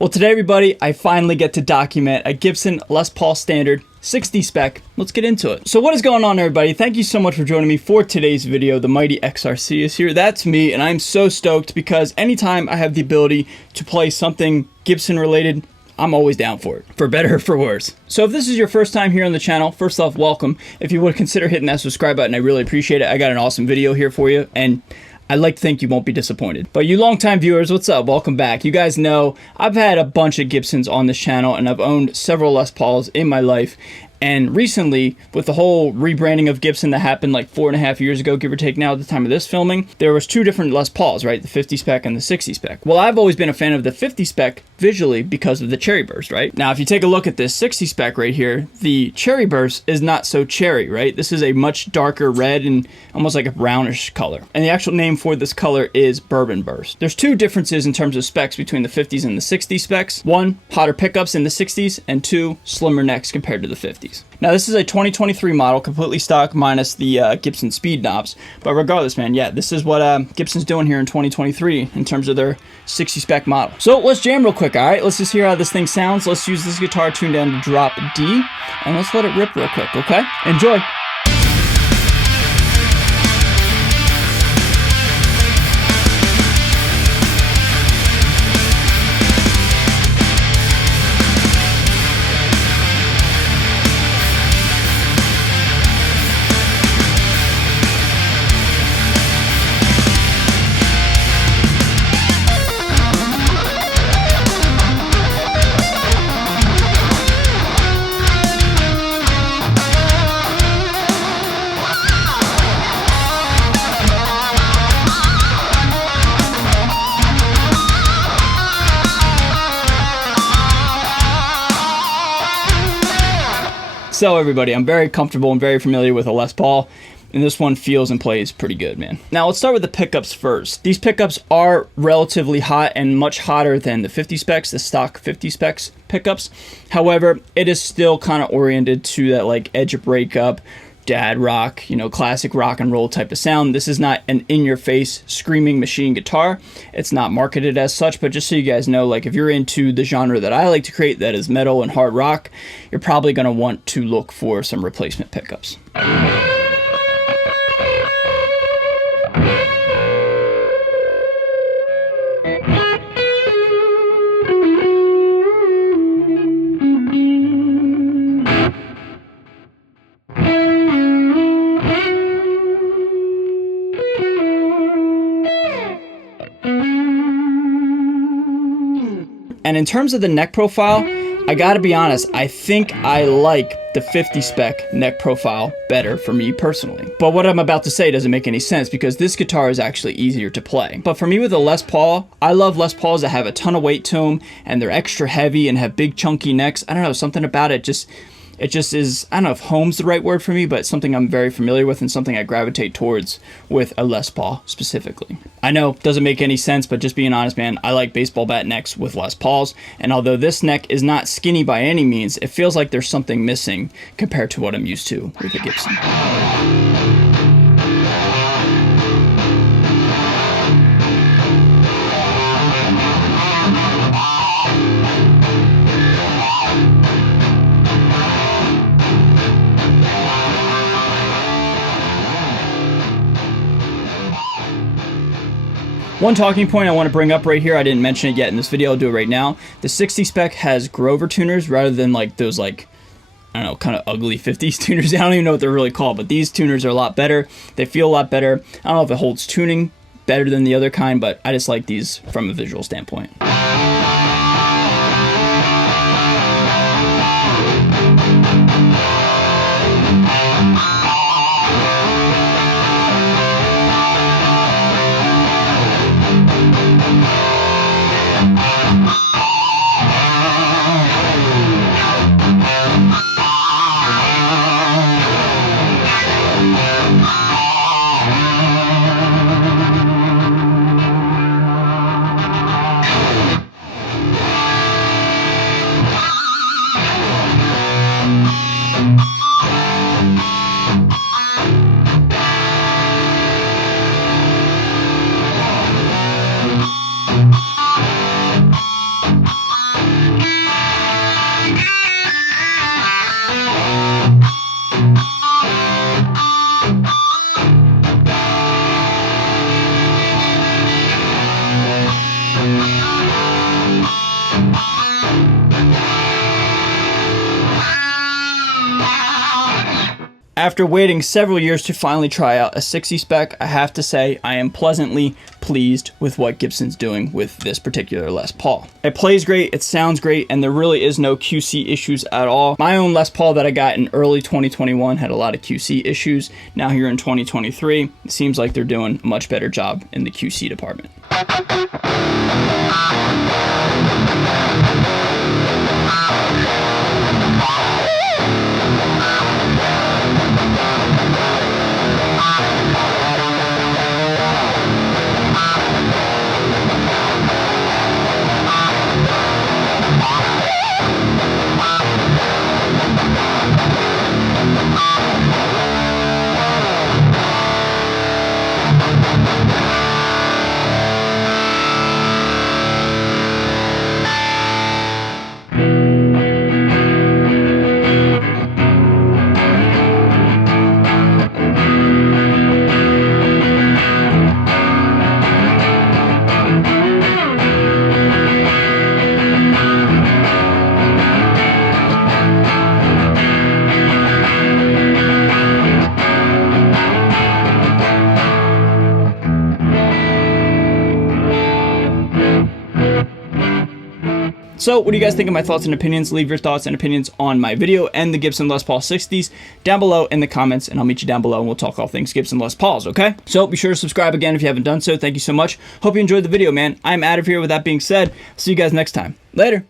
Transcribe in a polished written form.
Well, today, everybody, I finally get to document a Gibson Les Paul Standard 60 spec. Let's get into it. So what is going on, everybody? Thank you so much for joining me for today's video. The mighty XRC is here. That's me, and I'm so stoked because anytime I have the ability to play something Gibson related, I'm always down for it, for better or for worse. So if this is your first time here on the channel, first off, welcome. If you would consider hitting that subscribe button, I really appreciate it. I got an awesome video here for you, and I'd like to think you won't be disappointed. But you longtime viewers, what's up? Welcome back. You guys know I've had a bunch of Gibsons on this channel, and I've owned several Les Pauls in my life. And recently, with the whole rebranding of Gibson that happened like 4.5 years ago, give or take now at the time of this filming, there was two different Les Pauls, right? The 50 spec and the 60 spec. Well, I've always been a fan of the 50 spec visually because of the cherry burst, right? Now, if you take a look at this 60 spec right here, the cherry burst is not so cherry, right? This is a much darker red and almost like a brownish color. And the actual name for this color is bourbon burst. There's two differences in terms of specs between the 50s and the 60 specs. One, hotter pickups in the 60s, and two, slimmer necks compared to the 50s. Now, this is a 2023 model, completely stock minus the Gibson speed knobs. But regardless, man, yeah, this is what Gibson's doing here in 2023 in terms of their 60 spec model. So let's jam real quick, all right? Let's just hear how this thing sounds. Let's use this guitar tuned down to drop D, and let's let it rip real quick, okay? Enjoy. So everybody, I'm very comfortable and very familiar with a Les Paul, and this one feels and plays pretty good, man. Now let's start with the pickups first. These pickups are relatively hot and much hotter than the 50 specs, the stock 50 specs pickups. However, it is still kind of oriented to that like edge of breakup, dad rock, you know, classic rock and roll type of sound. This is not an in-your-face screaming machine guitar. It's not marketed as such, but just so you guys know, like if you're into the genre that I like to create, that is metal and hard rock, you're probably going to want to look for some replacement pickups. And in terms of the neck profile, I gotta be honest, I think I like the 50 spec neck profile better for me personally. But what I'm about to say doesn't make any sense because this guitar is actually easier to play. But for me with a Les Paul, I love Les Pauls that have a ton of weight to them and they're extra heavy and have big chunky necks. I don't know, something about it just is, I don't know if home's the right word for me, but something I'm very familiar with and something I gravitate towards with a Les Paul specifically. I know, doesn't make any sense, but just being honest, man, I like baseball bat necks with Les Pauls, and although this neck is not skinny by any means, it feels like there's something missing compared to what I'm used to with the Gibson. One talking point I want to bring up right here, I didn't mention it yet in this video, I'll do it right now. The 60 spec has Grover tuners rather than like those like, I don't know, kind of ugly 50s tuners. I don't even know what they're really called, but these tuners are a lot better. They feel a lot better. I don't know if it holds tuning better than the other kind, but I just like these from a visual standpoint. After waiting several years to finally try out a 60 spec, I have to say I am pleasantly pleased with what Gibson's doing with this particular Les Paul. It plays great, it sounds great, and there really is no QC issues at all. My own Les Paul that I got in early 2021 had a lot of QC issues. Now here in 2023, it seems like they're doing a much better job in the QC department. So what do you guys think of my thoughts and opinions? Leave your thoughts and opinions on my video and the Gibson Les Paul 60s down below in the comments, and I'll meet you down below and we'll talk all things Gibson Les Pauls, okay? So be sure to subscribe again if you haven't done so. Thank you so much. Hope you enjoyed the video, man. I'm out of here. With that being said, see you guys next time. Later.